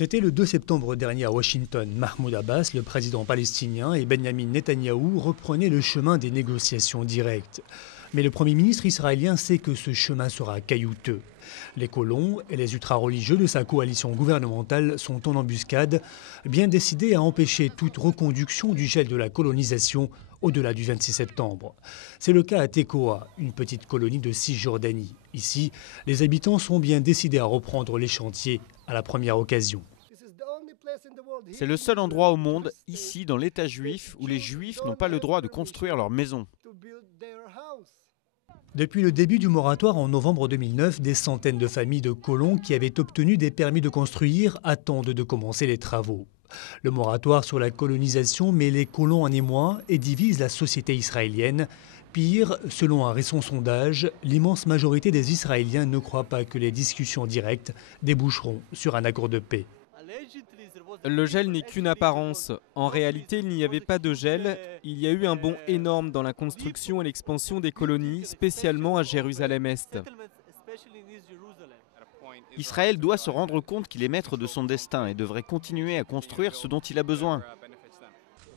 C'était le 2 septembre dernier à Washington. Mahmoud Abbas, le président palestinien, et Benjamin Netanyahou reprenaient le chemin des négociations directes. Mais le Premier ministre israélien sait que ce chemin sera caillouteux. Les colons et les ultra-religieux de sa coalition gouvernementale sont en embuscade, bien décidés à empêcher toute reconduction du gel de la colonisation au-delà du 26 septembre. C'est le cas à Tekoa, une petite colonie de Cisjordanie. Ici, les habitants sont bien décidés à reprendre les chantiers à la première occasion. C'est le seul endroit au monde, ici, dans l'État juif, où les Juifs n'ont pas le droit de construire leur maison. Depuis le début du moratoire en novembre 2009, des centaines de familles de colons qui avaient obtenu des permis de construire attendent de commencer les travaux. Le moratoire sur la colonisation met les colons en émoi et divise la société israélienne. Pire, selon un récent sondage, l'immense majorité des Israéliens ne croient pas que les discussions directes déboucheront sur un accord de paix. Le gel n'est qu'une apparence. En réalité, il n'y avait pas de gel. Il y a eu un bond énorme dans la construction et l'expansion des colonies, spécialement à Jérusalem-Est. Israël doit se rendre compte qu'il est maître de son destin et devrait continuer à construire ce dont il a besoin.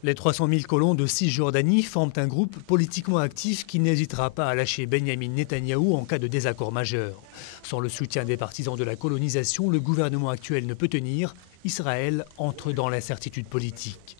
Les 300 000 colons de Cisjordanie forment un groupe politiquement actif qui n'hésitera pas à lâcher Benjamin Netanyahou en cas de désaccord majeur. Sans le soutien des partisans de la colonisation, le gouvernement actuel ne peut tenir. Israël entre dans l'incertitude politique.